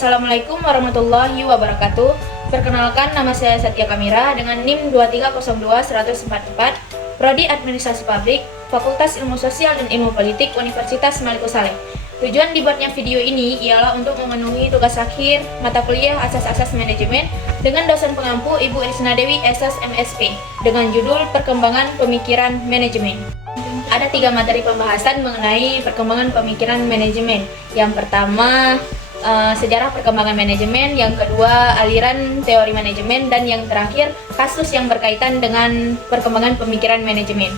Assalamualaikum warahmatullahi wabarakatuh. Perkenalkan, nama saya Satya Kamira dengan NIM 2302144, Prodi Administrasi Publik, Fakultas Ilmu Sosial dan Ilmu Politik, Universitas Maliku Saleh. Tujuan dibuatnya video ini ialah untuk memenuhi tugas akhir mata kuliah Asas-Asas Manajemen dengan dosen pengampu Ibu Irisna Dewi SS MSP dengan judul Perkembangan Pemikiran Manajemen. Ada 3 materi pembahasan mengenai perkembangan pemikiran manajemen. Yang pertama, sejarah perkembangan manajemen, yang kedua aliran teori manajemen, dan yang terakhir kasus yang berkaitan dengan perkembangan pemikiran manajemen.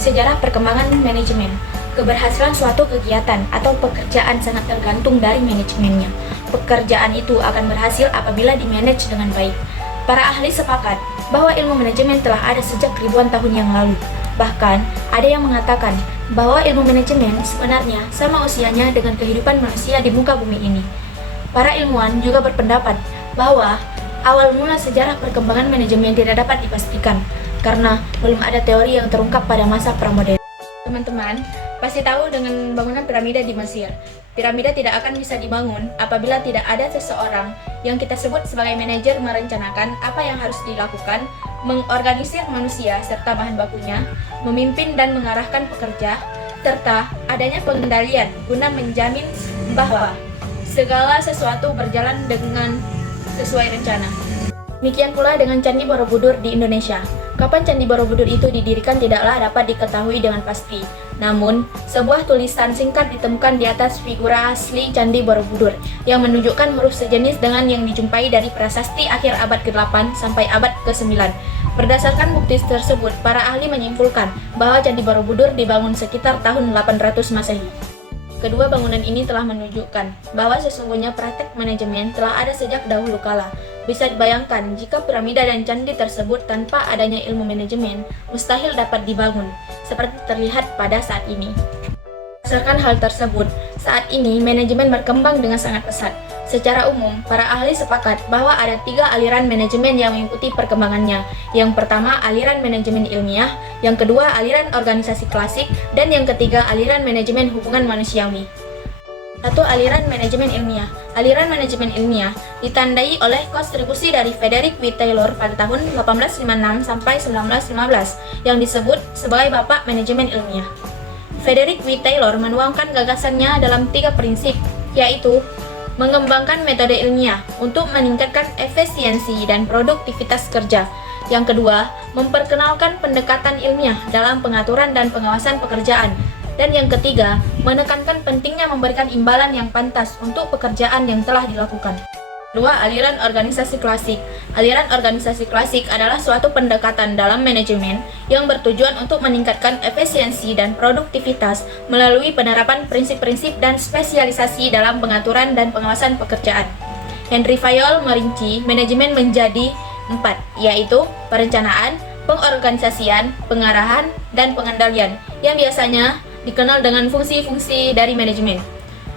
Sejarah perkembangan manajemen. Keberhasilan suatu kegiatan atau pekerjaan sangat tergantung dari manajemennya. Pekerjaan itu akan berhasil apabila dimanage dengan baik. Para ahli sepakat bahwa ilmu manajemen telah ada sejak ribuan tahun yang lalu. Bahkan, ada yang mengatakan bahwa ilmu manajemen sebenarnya sama usianya dengan kehidupan manusia di muka bumi ini. Para ilmuwan juga berpendapat bahwa awal mula sejarah perkembangan manajemen tidak dapat dipastikan karena belum ada teori yang terungkap pada masa pramodern. Teman-teman pasti tahu dengan bangunan piramida di Mesir. Piramida tidak akan bisa dibangun apabila tidak ada seseorang yang kita sebut sebagai manajer merencanakan apa yang harus dilakukan, mengorganisir manusia serta bahan bakunya, memimpin dan mengarahkan pekerja, serta adanya pengendalian guna menjamin bahwa segala sesuatu berjalan dengan sesuai rencana. Demikian pula dengan Candi Borobudur di Indonesia. Kapan Candi Borobudur itu didirikan tidaklah dapat diketahui dengan pasti. Namun, sebuah tulisan singkat ditemukan di atas figura asli Candi Borobudur yang menunjukkan huruf sejenis dengan yang dijumpai dari prasasti akhir abad ke-8 sampai abad ke-9. Berdasarkan bukti tersebut, para ahli menyimpulkan bahwa Candi Borobudur dibangun sekitar tahun 800 Masehi. Kedua bangunan ini telah menunjukkan bahwa sesungguhnya praktek manajemen telah ada sejak dahulu kala. Bisa dibayangkan jika piramida dan candi tersebut tanpa adanya ilmu manajemen mustahil dapat dibangun, seperti terlihat pada saat ini. Berdasarkan hal tersebut, saat ini manajemen berkembang dengan sangat pesat. Secara umum, para ahli sepakat bahwa ada 3 aliran manajemen yang mengikuti perkembangannya. Yang pertama, aliran manajemen ilmiah, yang kedua, aliran organisasi klasik, dan yang ketiga, aliran manajemen hubungan manusiawi. 1. Aliran manajemen ilmiah. Aliran manajemen ilmiah ditandai oleh kontribusi dari Frederick W. Taylor pada tahun 1856 sampai 1915 yang disebut sebagai Bapak Manajemen Ilmiah. Frederick W. Taylor menuangkan gagasannya dalam 3 prinsip, yaitu mengembangkan metode ilmiah untuk meningkatkan efisiensi dan produktivitas kerja. Yang kedua, memperkenalkan pendekatan ilmiah dalam pengaturan dan pengawasan pekerjaan. Dan yang ketiga, menekankan pentingnya memberikan imbalan yang pantas untuk pekerjaan yang telah dilakukan. 2. Aliran organisasi klasik. Aliran organisasi klasik adalah suatu pendekatan dalam manajemen yang bertujuan untuk meningkatkan efisiensi dan produktivitas melalui penerapan prinsip-prinsip dan spesialisasi dalam pengaturan dan pengawasan pekerjaan. Henry Fayol merinci manajemen menjadi 4, yaitu perencanaan, pengorganisasian, pengarahan, dan pengendalian, yang biasanya dikenal dengan fungsi-fungsi dari manajemen.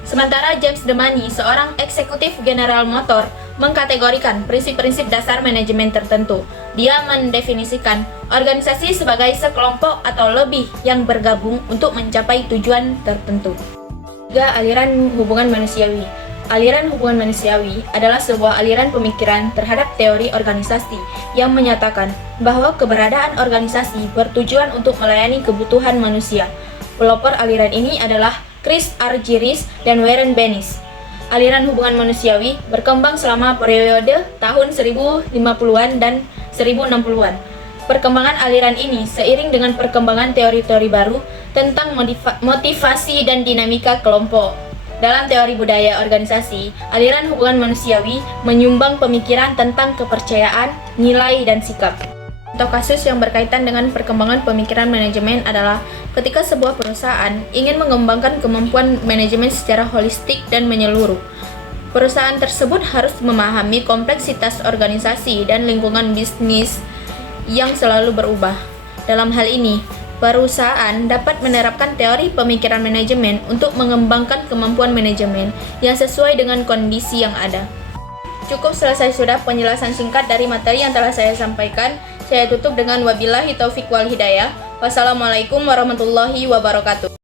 Sementara James Demany, seorang eksekutif General Motors, mengkategorikan prinsip-prinsip dasar manajemen tertentu. Dia mendefinisikan organisasi sebagai sekelompok atau lebih yang bergabung untuk mencapai tujuan tertentu. 3. Aliran hubungan manusiawi. Aliran hubungan manusiawi adalah sebuah aliran pemikiran terhadap teori organisasi yang menyatakan bahwa keberadaan organisasi bertujuan untuk melayani kebutuhan manusia. Pelopor aliran ini adalah Chris R. Gillies dan Warren Bennis. Aliran hubungan manusiawi berkembang selama periode tahun 1050-an dan 1060-an. Perkembangan aliran ini seiring dengan perkembangan teori-teori baru tentang motivasi dan dinamika kelompok. Dalam teori budaya organisasi, aliran hubungan manusiawi menyumbang pemikiran tentang kepercayaan, nilai, dan sikap. Contoh kasus yang berkaitan dengan perkembangan pemikiran manajemen adalah ketika sebuah perusahaan ingin mengembangkan kemampuan manajemen secara holistik dan menyeluruh. Perusahaan tersebut harus memahami kompleksitas organisasi dan lingkungan bisnis yang selalu berubah. Dalam hal ini, perusahaan dapat menerapkan teori pemikiran manajemen untuk mengembangkan kemampuan manajemen yang sesuai dengan kondisi yang ada. Cukup selesai sudah penjelasan singkat dari materi yang telah saya sampaikan. Saya tutup dengan wabillahi taufik wal hidayah. Wassalamualaikum warahmatullahi wabarakatuh.